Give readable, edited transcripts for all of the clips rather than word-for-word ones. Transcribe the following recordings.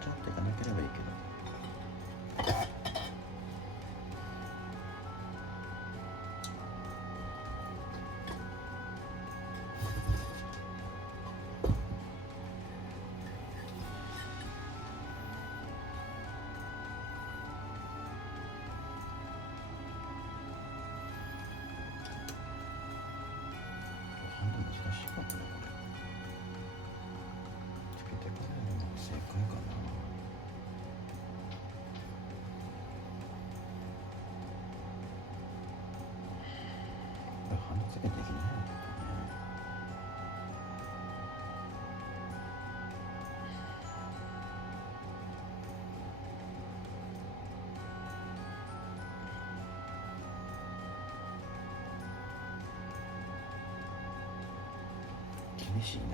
チャっていかなければいいけど。難しいかもな、これ。つけてからの正解かな。これ花付けできないのかね。厳しいね。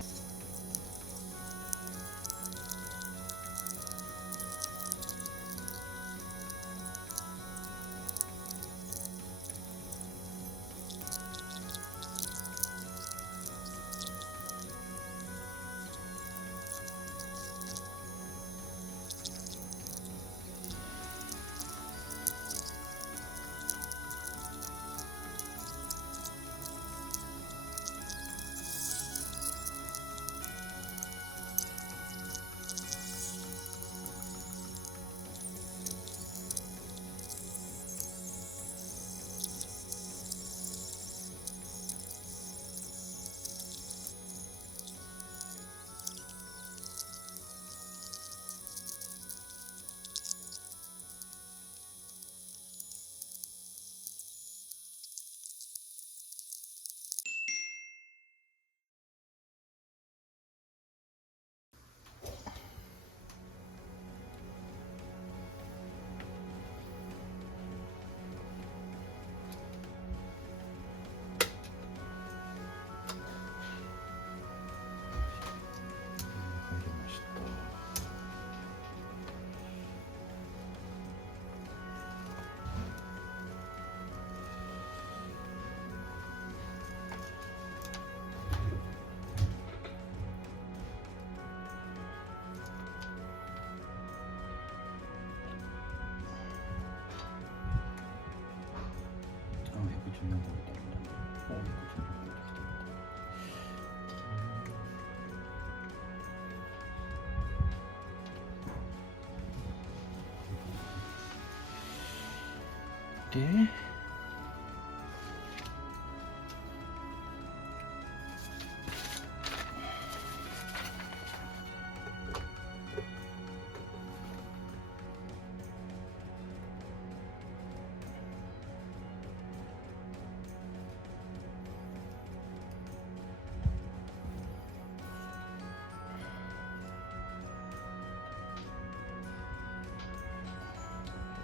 で、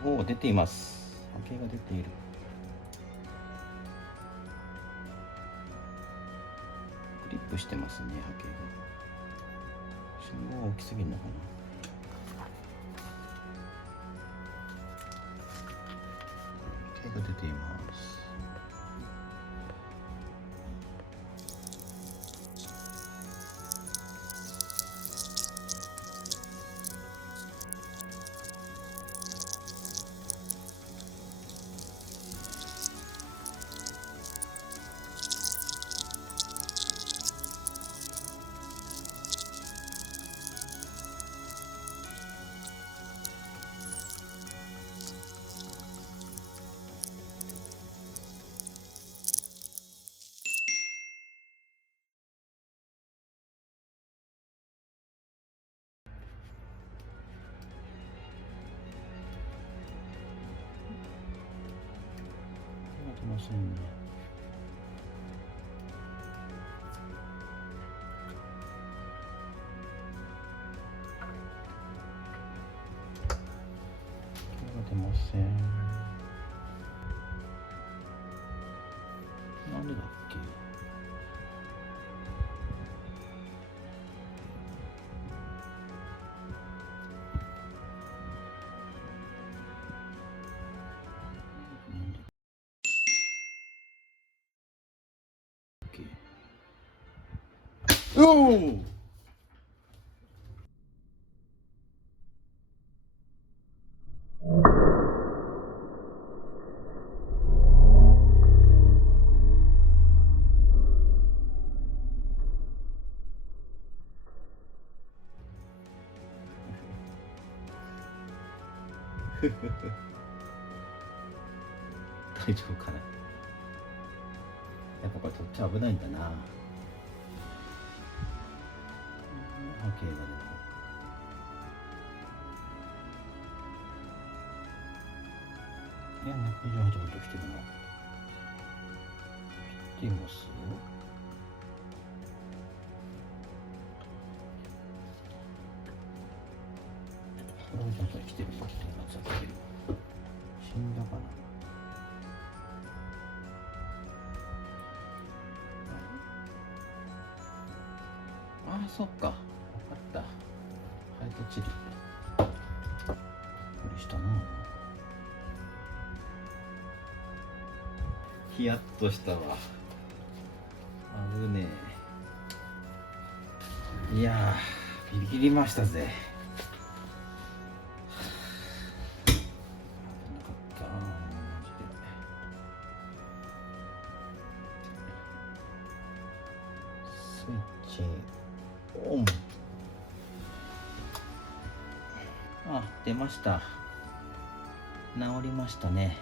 おお、出ています。波形が出ている。クリップしてますね、波形が。信号が大きすぎるのかな。波形が出ています。出ませんね。出ません。なんでだっけ。おお。大丈夫かな。やっぱこれ取っちゃ危ないんだな。波形がでも228ボルト来てるな。来てます。これもちゃんと来てるかっていうのはさっき死んだかな。あ、そっか。わかった。ハイトチリ。これしたな。ヒヤッとしたわ。危ねえ。いやー、ビリビリましたぜ。危なかったマジで。スイッチオン。あ、出ました。治りましたね。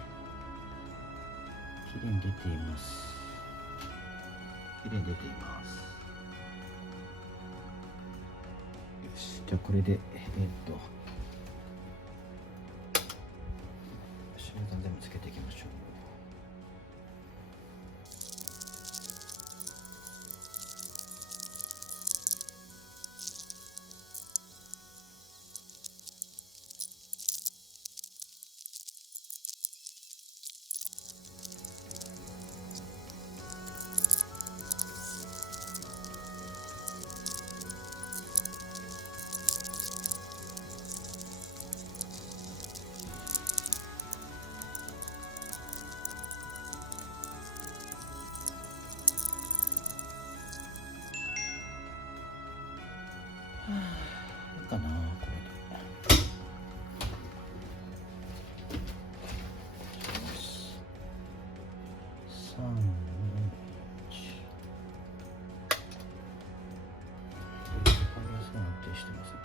綺麗に出ています。綺麗に出ています。よし、じゃあこれでシューズ全部つけていきましょう。いいかな、これで。3、2、1。これはすごい安定してますね。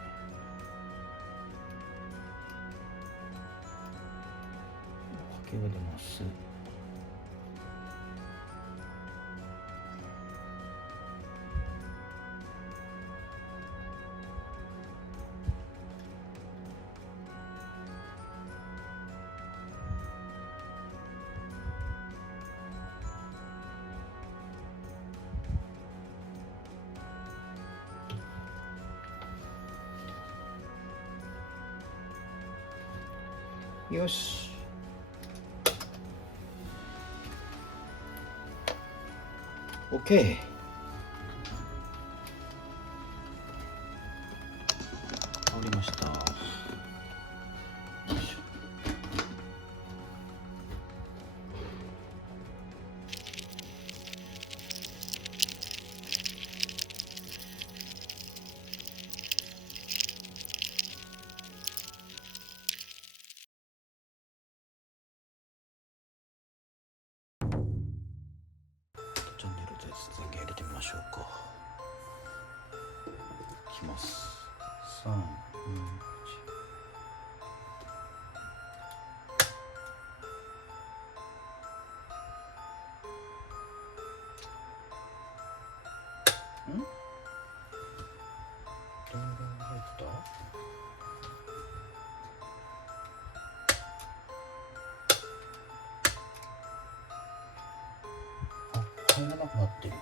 波形が出ます。よし。OK。倒りました。よいしょ。チャンネルで電源入れてみましょうか。いきます。3、2、1。電源入った？あ、入らなくなってる。